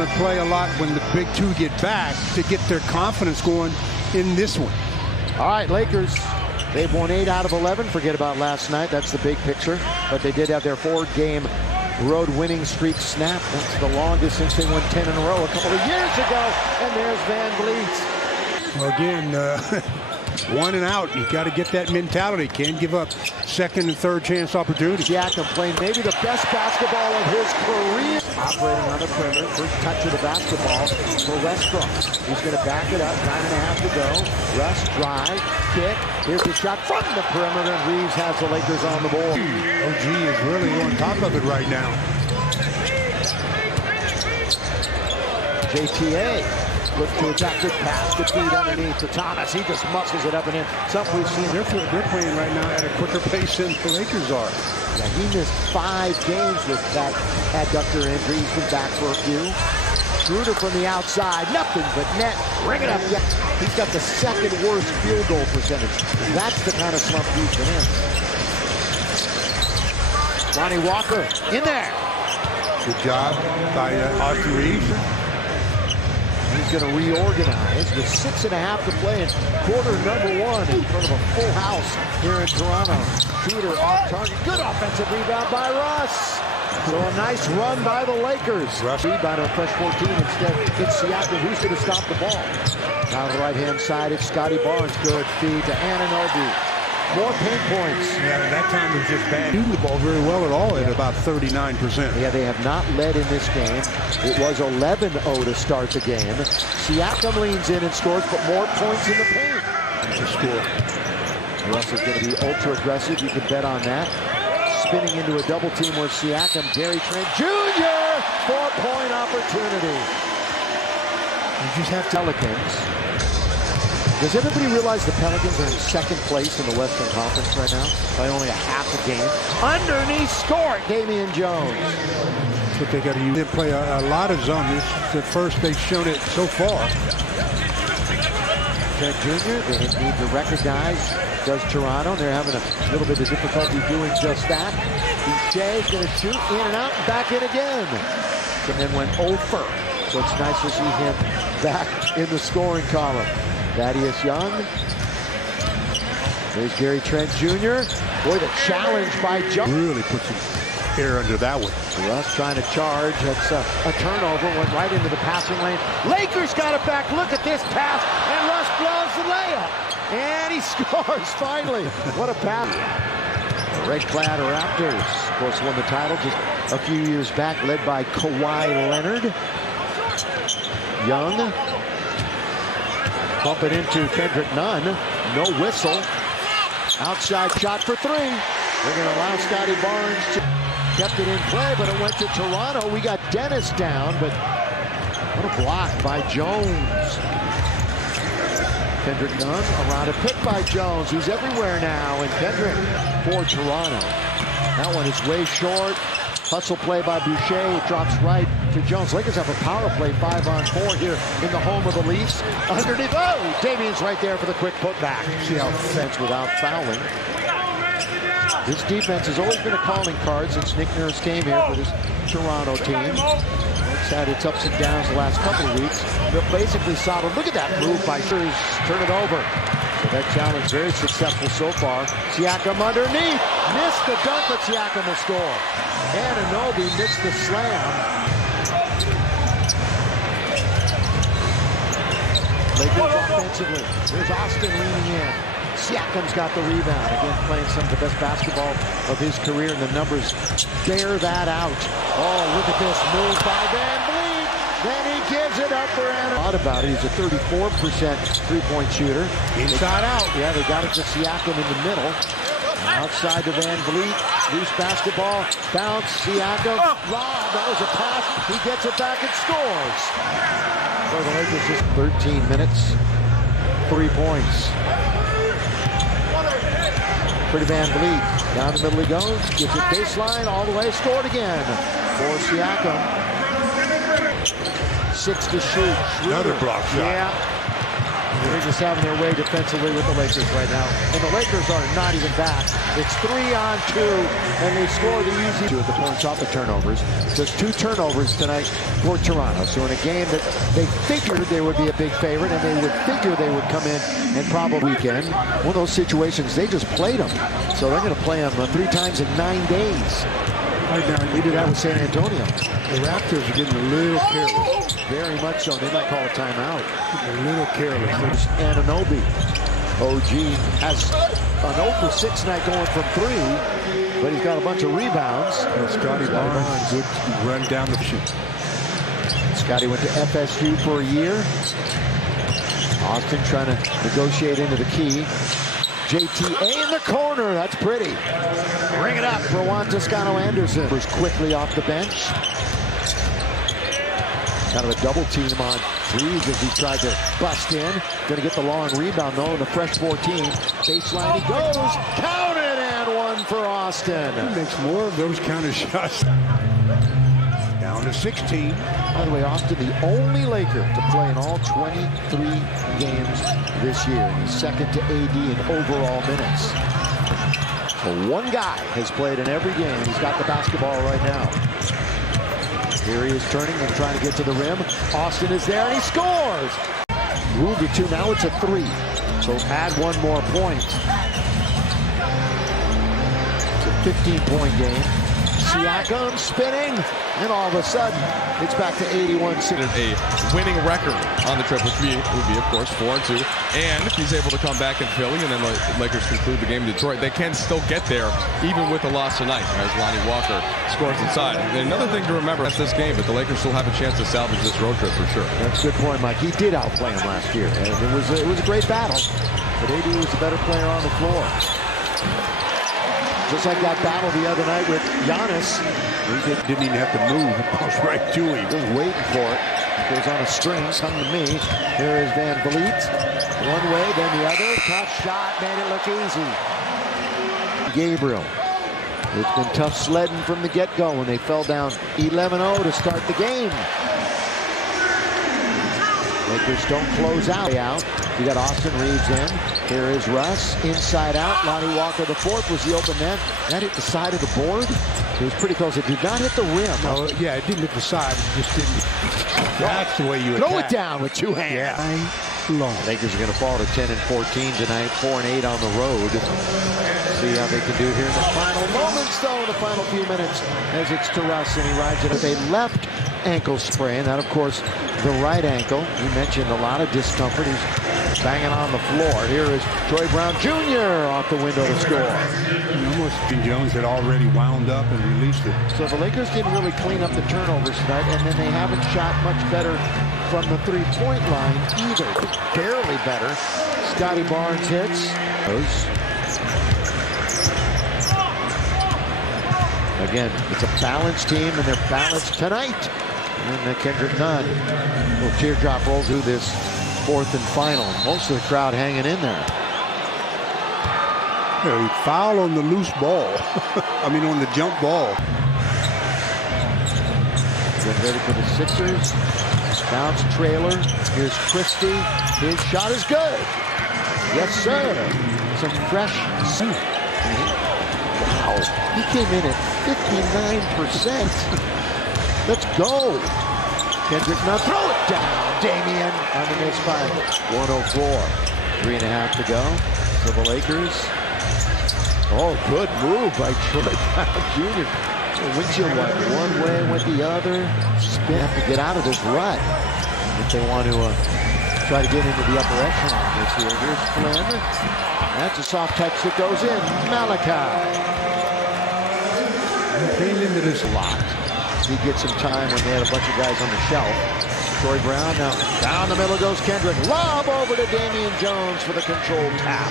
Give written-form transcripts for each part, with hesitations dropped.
Play a lot when the big two get back to get their confidence going in this one. All right, Lakers, they've won 8 out of 11. Forget about last night. That's the big picture. But they did have their 4-game road winning streak snap. That's the longest since they won 10 in a row a couple of years ago. And there's Van Vliet. Well, again, one and out. You got to get that mentality. Can't give up second and third chance opportunities. Siakam playing maybe the best basketball of his career. Operating on the perimeter. First touch of the basketball for Westbrook. He's going to back it up. 9.5 to go. Russ drive. Kick. Here's the shot from the perimeter. And Reeves has the Lakers on the board. OG is really on top of it right now. JTA. Look to attack, good pass, good feed underneath to Thomas. He just muscles it up and in. Something we've seen. They're playing right now at a quicker pace than the Lakers are. Yeah, he missed 5 games with that adductor injury. He's been back for a few. Schroeder from the outside, nothing but net. Ring it up. Yeah. He's got the second worst field goal percentage. That's the kind of slump he's been in. Lonnie Walker in there. Good job by Austin Reeves. He's going to reorganize with 6.5 to play in quarter number 1 in front of a full house here in Toronto. Peter off target. Good offensive rebound by Russ. So a nice run by the Lakers. Russ rebound on a fresh 14 instead. It's Siakam. Who's going to stop the ball? Down the right-hand side, it's Scotty Barnes. Good feed to Anunoby. More paint points. Yeah, that time was just bad. Shooting the ball very well at all at about 39%. Yeah, they have not led in this game. It was 11-0 to start the game. Siakam leans in and scores, but more points in the paint. To score. Russ is going to be ultra aggressive. You can bet on that. Spinning into a double team with Siakam. Gary Trent Jr. 4-point opportunity. You just have to. Pelicans. Does everybody realize the Pelicans are in second place in the Western Conference right now by only a half a game? Underneath score, Damian Jones. That's what they got to use. They play a lot of zone. This is the first they've shown it so far. Trent Jr., they need to recognize, does Toronto. They're having a little bit of difficulty doing just that. Shay's going to shoot in and out and back in again. And then went 0 for. So it's nice to see him back in the scoring column. Thaddeus Young. There's Gary Trent Jr. Boy, the challenge by Jones. Really put some air under that one. Russ trying to charge. That's a turnover. Went right into the passing lane. Lakers got it back. Look at this pass. And Russ blows the layup. And he scores finally. What a pass. The red-clad Raptors, of course, won the title just a few years back, led by Kawhi Leonard. Young. Bump it into Kendrick Nunn. No whistle. Outside shot for 3. They're going to allow Scotty Barnes to kept it in play, but it went to Toronto. We got Dennis down, but what a block by Jones. Kendrick Nunn around a pick by Jones. He's everywhere now, and Kendrick for Toronto. That one is way short. Hustle play by Boucher. It drops right to Jones. Lakers have a power play 5-on-4 here in the home of the Leafs. Underneath. Oh, Damian's right there for the quick putback. See how fence without fouling. This defense has always been a calling card since Nick Nurse came here for this Toronto team. It's had its ups and downs the last couple of weeks. They're basically solid. Look at that move by Shurs. Turn it over. So that challenge very successful so far. Siakam underneath. Missed the dunk, but Siakam will score. Anunoby missed the slam. Lakers offensively. There's Austin leaning in. Siakam's got the rebound. Again, playing some of the best basketball of his career, and the numbers bear that out. Oh, look at this move by Van Vliet. Then he gives it up for Anunoby. Thought about it. He's a 34% three-point shooter. Inside out. Yeah, they got it to Siakam in the middle. Outside to Van Vliet. Loose basketball. Bounce. Siakam. Lob. That was a pass. He gets it back and scores. So the Lakers just 13 minutes. 3 points. Pretty Van Vliet. Down the middle he goes. Gets it baseline all the way. Scored again for Siakam. 6 to shoot. Another block shot. Yeah. They're just having their way defensively with the Lakers right now. And the Lakers are not even back. It's 3-on-2, and they score the easy with the points off the turnovers. Just 2 turnovers tonight for Toronto. So in a game that they figured they would be a big favorite, and they would figure they would come in and probably weekend. One of those situations, they just played them. So they're going to play them 3 times in 9 days. Right now, we did that with San Antonio. The Raptors are getting a little careless. Very much so. They might call a timeout. A little careless. Ananobi. OG has an 0 for 6 tonight going from 3, but he's got a bunch of rebounds. Scotty Barnes, good run down the shoot. Scotty went to FSU for a year. Austin trying to negotiate into the key. JTA in the corner. That's pretty. Bring it up for Juan Toscano-Anderson. Was quickly off the bench. Kind of a double team on threes as he tried to bust in. Going to get the long rebound though in the fresh 14. Baseline he goes. Count it, and 1 for Austin. He makes more of those kind of shots. Down to 16. By the way, Austin, the only Laker to play in all 23 games this year. He's second to AD in overall minutes. So one guy has played in every game. He's got the basketball right now. Here he is turning and trying to get to the rim. Austin is there and he scores. Moved it to, now it's a 3. So add 1 more point. It's a 15-point game. Siakam spinning, and all of a sudden, it's back to 81. A winning record on the trip, which would be, of course, 4-2. And if he's able to come back in Philly, and then the Lakers conclude the game in Detroit, they can still get there, even with the loss tonight, as Lonnie Walker scores inside. And another thing to remember at this game, but the Lakers still have a chance to salvage this road trip for sure. That's a good point, Mike. He did outplay him last year, and it was a great battle. But AD was the better player on the floor. Just like that battle the other night with Giannis. He didn't even have to move. It goes right to him. Just waiting for it. Goes on a string. Come to me. Here is Van Vliet. One way, then the other. Tough shot. Made it look easy. Gabriel. It's been tough sledding from the get-go when they fell down 11-0 to start the game. Lakers don't close out. You got Austin Reeves in. Here is Russ. Inside out. Lonnie Walker, the 4th, was the open net. That hit the side of the board. It was pretty close. It did not hit the rim. No, yeah, it didn't hit the side. It just didn't. That's the way you throw attack. it down with 2 hands. Yeah. Long. Lakers are going to fall to 10-14 tonight. 4-8 on the road. See how they can do here in the final moments, though. In the final few minutes, as it's to Russ, and he rides it with a left ankle sprain. That, of course, the right ankle. You mentioned a lot of discomfort. He's banging on the floor. Here is Troy Brown Jr. off the window to score. Almost Jones had already wound up and released it. So the Lakers didn't really clean up the turnovers tonight, and then they haven't shot much better from the 3-point line either. Barely better. Scotty Barnes hits. Again, it's a balanced team, and they're balanced tonight. And Kendrick Nunn will teardrop roll through this 4th and final. Most of the crowd hanging in there. Yeah, he fouled on the loose ball. I mean, on the jump ball. Get ready for the Sixers. Bounce trailer. Here's Christie. His shot is good. Yes, sir. Some fresh soup. Wow. He came in at 59%. Let's go. Kendrick Nunn, throw it down. Damian on the miss by 104. 3.5 to go for the Lakers. Oh, good move by Troy Brown Jr. The windshield went one way, went the other. Spin. Have to get out of this rut if they want to try to get into the upper echelon this year. Here's Flynn. That's a soft touch that goes in. Malachi. Came into this A lot. He gets some time when they had a bunch of guys on the shelf. Troy Brown now down the middle goes Kendrick. Lob over to Damian Jones for the controlled tap.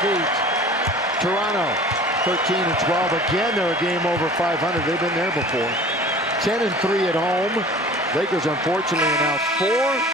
Feet. Toronto 13-12. Again, they're a game over 500. They've been there before. 10-3 at home. Lakers unfortunately are now 4